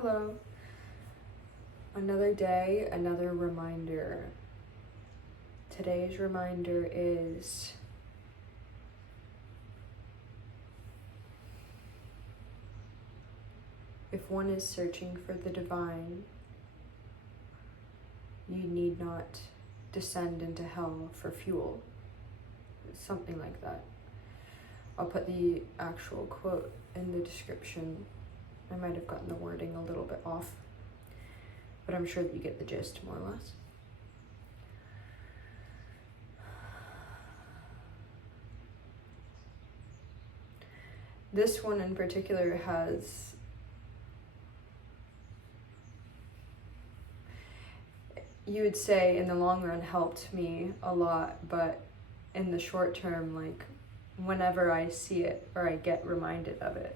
Hello. Another day, another reminder. Today's reminder is if one is searching for the divine, you need not descend into hell for fuel. Something like that. I'll put the actual quote in the description. I might have gotten the wording a little bit off, but I'm sure that you get the gist, more or less. This one in particular has you would say in the long run helped me a lot, but in the short term, like whenever I see it or I get reminded of it,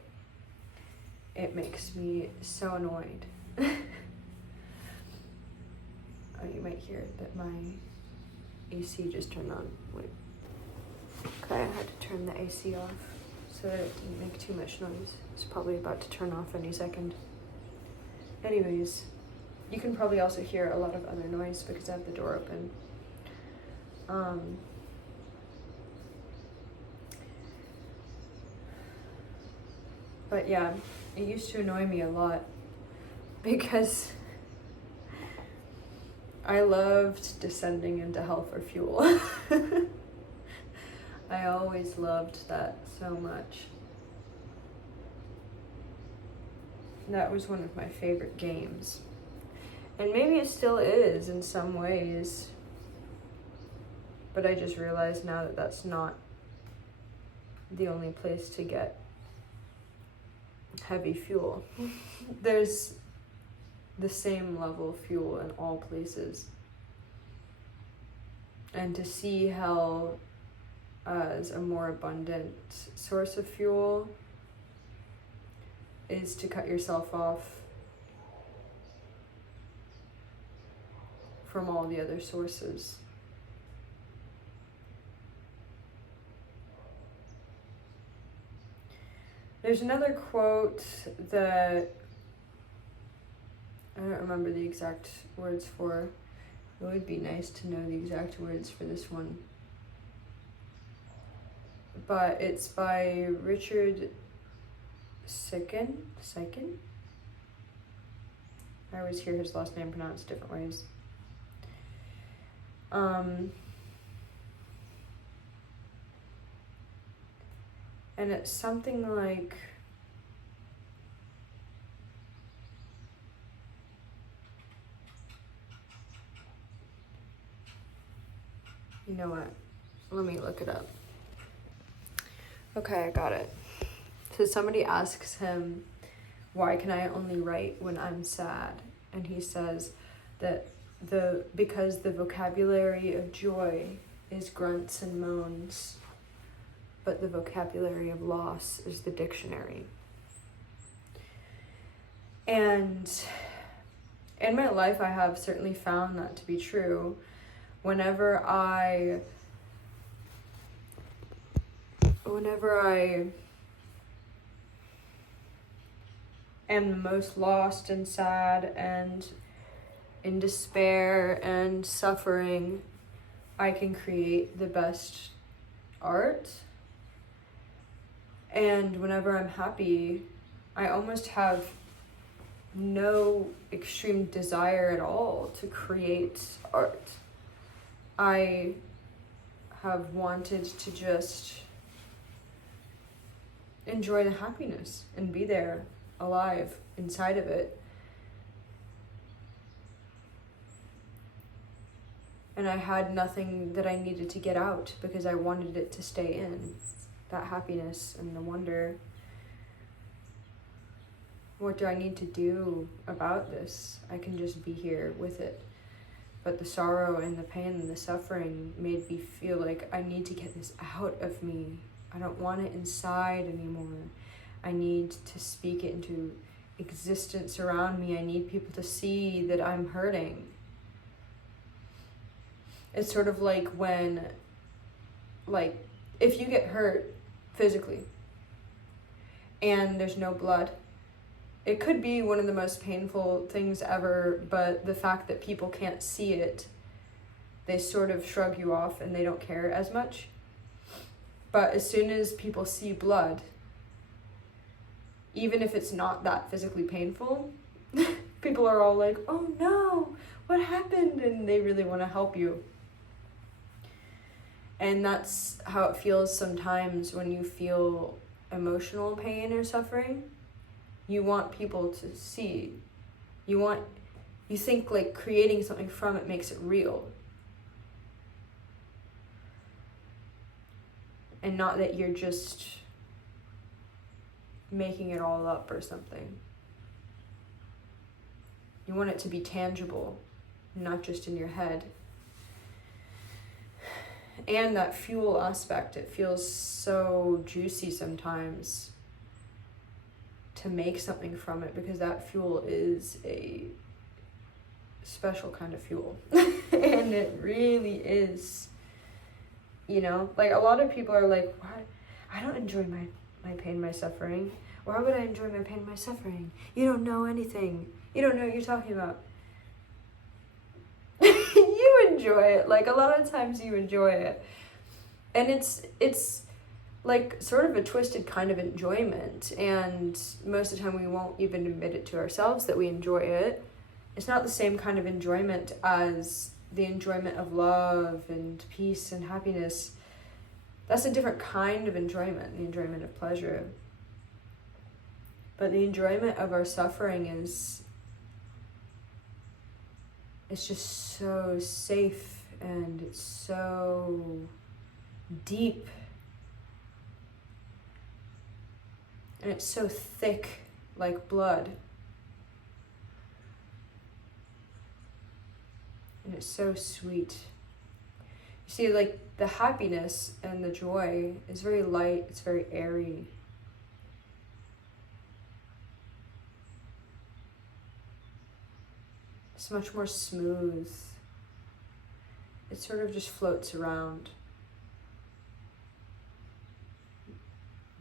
it makes me so annoyed. Oh, you might hear that my AC just turned on. Wait. Okay, I had to turn the AC off so that it didn't make too much noise. It's probably about to turn off any second. Anyways, you can probably also hear a lot of other noise because I have the door open. But yeah, it used to annoy me a lot because I loved descending into hell for fuel. I always loved that so much. That was one of my favorite games. And maybe it still is in some ways. But I just realized now that that's not the only place to get heavy fuel. There's the same level of fuel in all places. And to see hell as a more abundant source of fuel is to cut yourself off from all the other sources. There's another quote that I don't remember the exact words for. It would be nice to know the exact words for this one. But it's by Richard Siken? I always hear his last name pronounced different ways. And it's something like, you know what? Let me look it up. Okay, I got it. So somebody asks him, why can I only write when I'm sad? And he says that because the vocabulary of joy is grunts and moans, but the vocabulary of loss is the dictionary. And in my life, I have certainly found that to be true. Whenever I am the most lost and sad and in despair and suffering, I can create the best art. And whenever I'm happy, I almost have no extreme desire at all to create art. I have wanted to just enjoy the happiness and be there, alive, inside of it. And I had nothing that I needed to get out because I wanted it to stay in. That happiness and the wonder. What do I need to do about this? I can just be here with it. But the sorrow and the pain and the suffering made me feel like I need to get this out of me. I don't want it inside anymore. I need to speak it into existence around me. I need people to see that I'm hurting. It's sort of like when, if you get hurt physically and there's no blood, it could be one of the most painful things ever, but the fact that people can't see it, they sort of shrug you off and they don't care as much. But as soon as people see blood, even if it's not that physically painful, people are all like, oh no, what happened? And they really want to help you. And that's how it feels sometimes when you feel emotional pain or suffering. You want people to see. You think like creating something from it makes it real. And not that you're just making it all up or something. You want it to be tangible, not just in your head. And that fuel aspect, it feels so juicy sometimes to make something from it, because that fuel is a special kind of fuel. And it really is, you know, like a lot of people are like, why? I don't enjoy my pain, my suffering. Why would I enjoy my pain, my suffering? You don't know anything. You don't know what you're talking about. You enjoy it. Like a lot of times you enjoy it. And it's like sort of a twisted kind of enjoyment. And most of the time we won't even admit it to ourselves that we enjoy it. It's not the same kind of enjoyment as the enjoyment of love and peace and happiness. That's a different kind of enjoyment, the enjoyment of pleasure. But the enjoyment of our suffering is, it's just so safe and it's so deep. And it's so thick like blood. And it's so sweet. You see, like the happiness and the joy is very light, it's very airy. It's much more smooth. It sort of just floats around.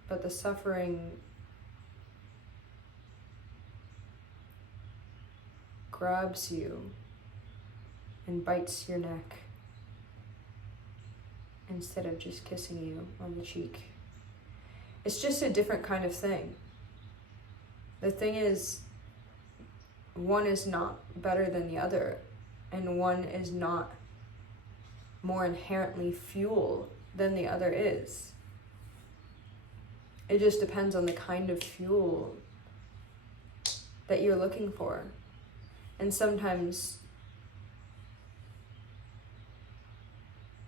But the suffering grabs you and bites your neck instead of just kissing you on the cheek. It's just a different kind of thing. The thing is, one is not better than the other, and one is not more inherently fuel than the other is. It just depends on the kind of fuel that you're looking for. And sometimes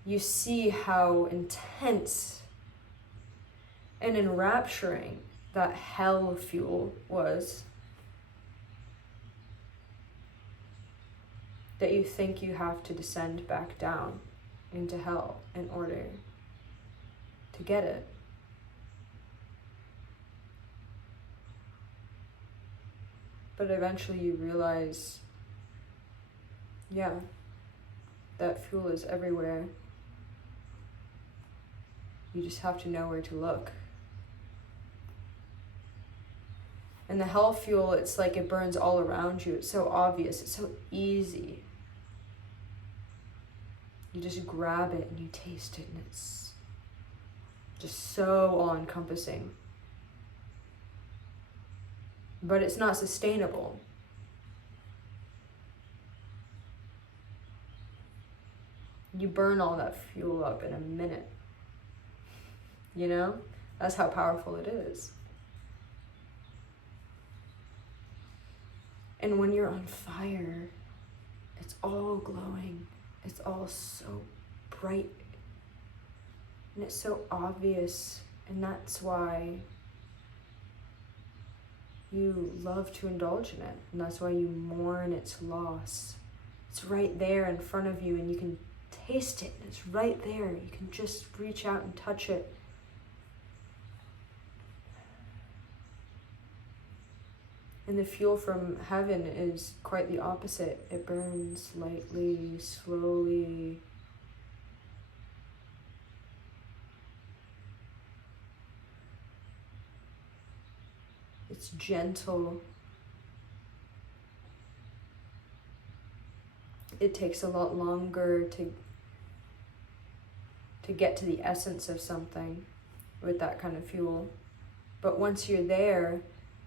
you see how intense and enrapturing that hell fuel was, that you think you have to descend back down into hell in order to get it. But eventually you realize, yeah, that fuel is everywhere. You just have to know where to look. And the hell fuel, it's like it burns all around you. It's so obvious. It's so easy. You just grab it and you taste it, and it's just so all-encompassing. But it's not sustainable. You burn all that fuel up in a minute. You know? That's how powerful it is. And when you're on fire, it's all glowing. It's all so bright. And it's so obvious. And that's why you love to indulge in it. And that's why you mourn its loss. It's right there in front of you and you can taste it. It's right there. You can just reach out and touch it. And the fuel from heaven is quite the opposite. It burns lightly, slowly. It's gentle. it takes a lot longer to get to the essence of something with that kind of fuel. But once you're there,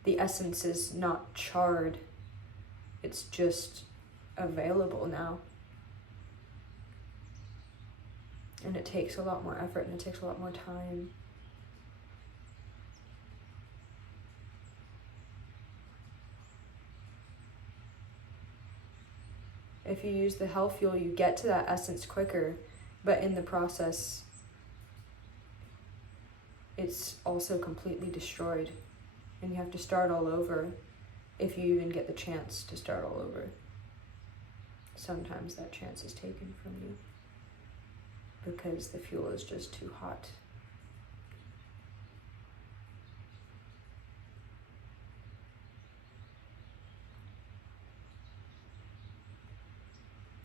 the essence is not charred. It's just available now. And it takes a lot more effort and it takes a lot more time. If you use the hell fuel, you get to that essence quicker, but in the process, it's also completely destroyed. And you have to start all over, if you even get the chance to start all over. Sometimes that chance is taken from you because the fuel is just too hot.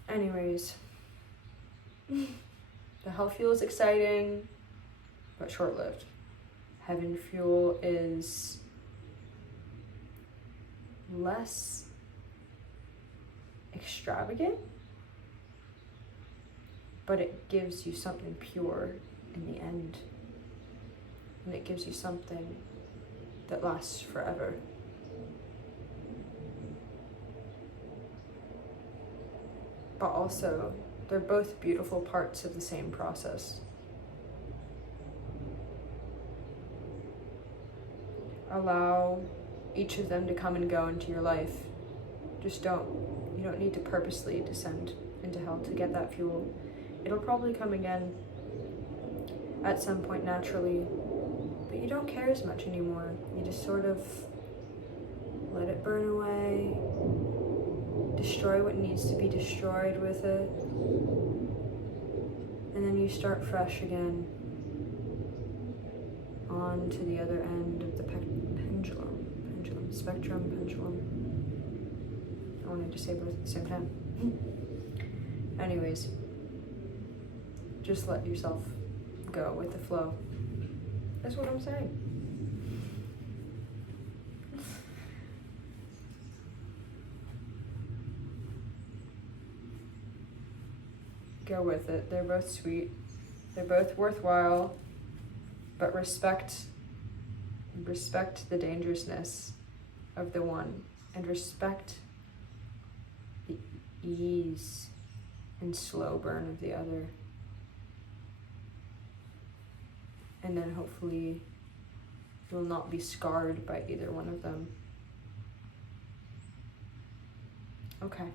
Anyways, the hell fuel is exciting, but short-lived. Heaven fuel is less extravagant, but it gives you something pure in the end. And it gives you something that lasts forever. But also, they're both beautiful parts of the same process. Allow each of them to come and go into your life. Just you don't need to purposely descend into hell to get that fuel. It'll probably come again at some point naturally, but you don't care as much anymore. You just sort of let it burn away, destroy what needs to be destroyed with it, and then you start fresh again on to the other end of the pendulum. I wanted to say both at the same time. Anyways, just let yourself go with the flow. That's what I'm saying. Go with it. They're both sweet. They're both worthwhile, but respect the dangerousness of the one and respect the ease and slow burn of the other. And then hopefully you will not be scarred by either one of them. Okay.